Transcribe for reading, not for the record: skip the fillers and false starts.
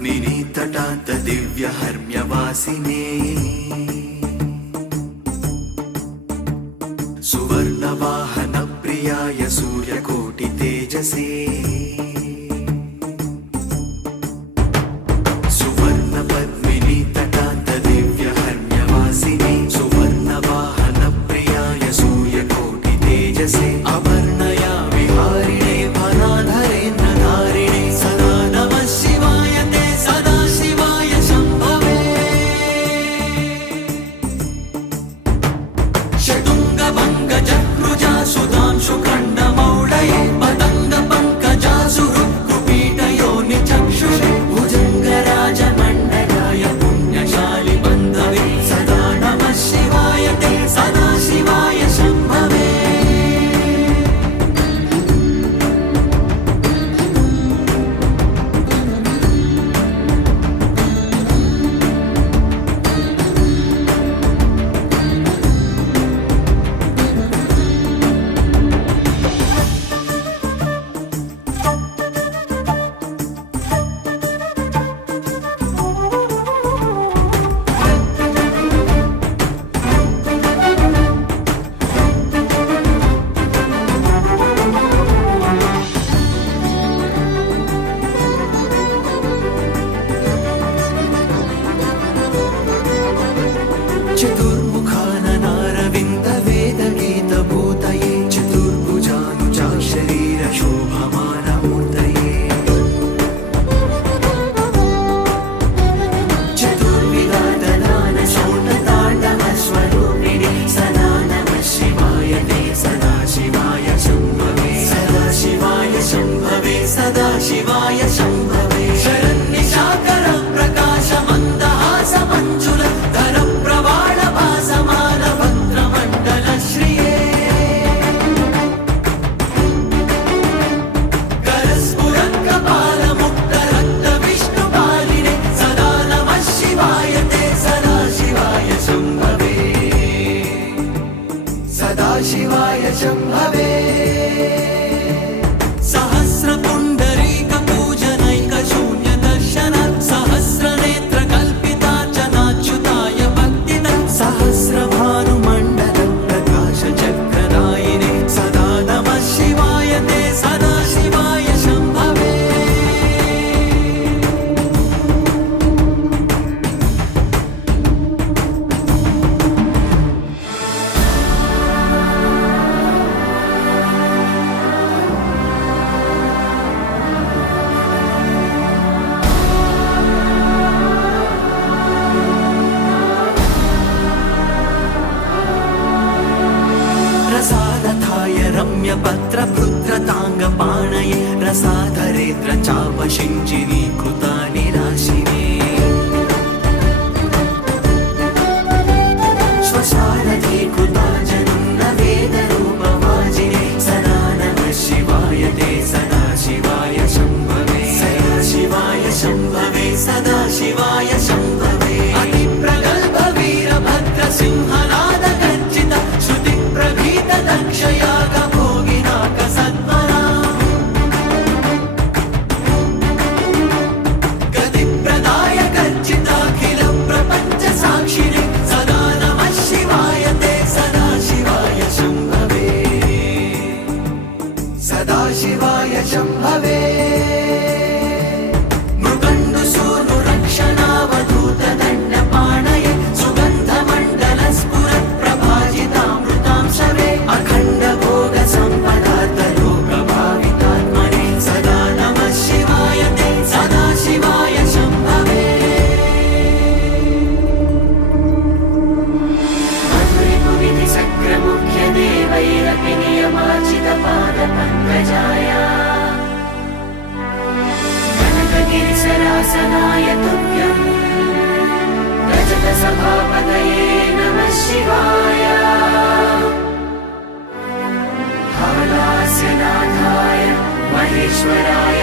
पद्मिनी तटान्त दिव्यहर्म्यवासिने सुवर्णवाहन प्रियाय सूर्यकोटि तेजसे सुवर्ण पद्मिनी तटान्त दिव्यहर्म्यवासिने सुवर्णवाहन प्रियाय सूर्यकोटि तेजसे अवर्णया विहारिणे वनाधरेन्द्रधारिणे सदा नमः शिवाय ते सदा शिवाय शम्भवे षडुङ्गभङ्गजकृजा सुधांशुखण्डमौळये पतङ्ग पङ्कजा सुहृत्कुपीठयोनिचक्षुषे भुजङ्गराजमण्डलाय पुण्यशालि बन्धवे सदा नमः शिवाय ते सदा शिवाय शम्भवे चतुर्मुखाननारविन्दवेदगीतभूतये चतुर्भुजानुजा शरीरशोभमानमूर्तये चतुर्विधानशोणताण्डवस्वरूपिणे सदा नमः शिवाय ते सदा शिवाय शम्भवे सदा शिवाय शम्भवे सदा शिवाय शम्भवे शरन्निशाकर प्रकाश मन्दहास मञ्जुल धर प्रवाळ भासमान भद्रमण्डल श्रिये करस्फुरत् कपाल मुक्त रक्त विष्णुपालिने सदा नमः शिवाय ते सदा शिवाय शम्भवे सदा शिवाय शम्भवे सहस्रपुण्डरीक पूजनैक शून्य दर्शन सहस्रनेत्र कल्पितार्चनाच्युताय भक्तिदा सहस्रभानुमण्डल प्रकाश चक्रदायिने सदा नमः शिवाय ते सदा शिवाय शम्भवे रसादथाय रम्यपत्रपुत्रताङ्गपाणये रसाधरेन्द्र चापशिञ्जिनीकृता निराशिने श्वशारथीकृता जनुन्न वेदरूपवाजिने सदा नमः शिवाय ते सदा शिवाय शम्भवे सदा शिवाय शम्भवे सदा शिवाय शम्भवे अतिप्रगल्भ वीरभद्र सिंहनाद गर्जित श्रुति प्रभीत दक्षयाग भोगिनाक सत्वरा गतिप्रदाय गर्जिताखिल प्रपञ्च साक्षिणे सदा नमः शिवाय ते सदा शिवाय शम्भवे सदा शिवाय शम्भवे मृगण्डु सूनु रक्षणावधूत दण्डपाणये सुगन्धमण्डल स्फुरत् प्रभाजितामृतां शवे अखण्ड भोग सम्पदार्थ लोकभावितात्मने सदा नमः शिवाय ते सदा शिवाय शम्भवे मधुरिपुविधि सक्रमुख्य देवैरपि नियमार्चितपादपङ्कजाय कनकगिरिसरासनाय तुभ्यं रजतसभापतये नमः शिवाय हालास्यनाथाय महेश्वराय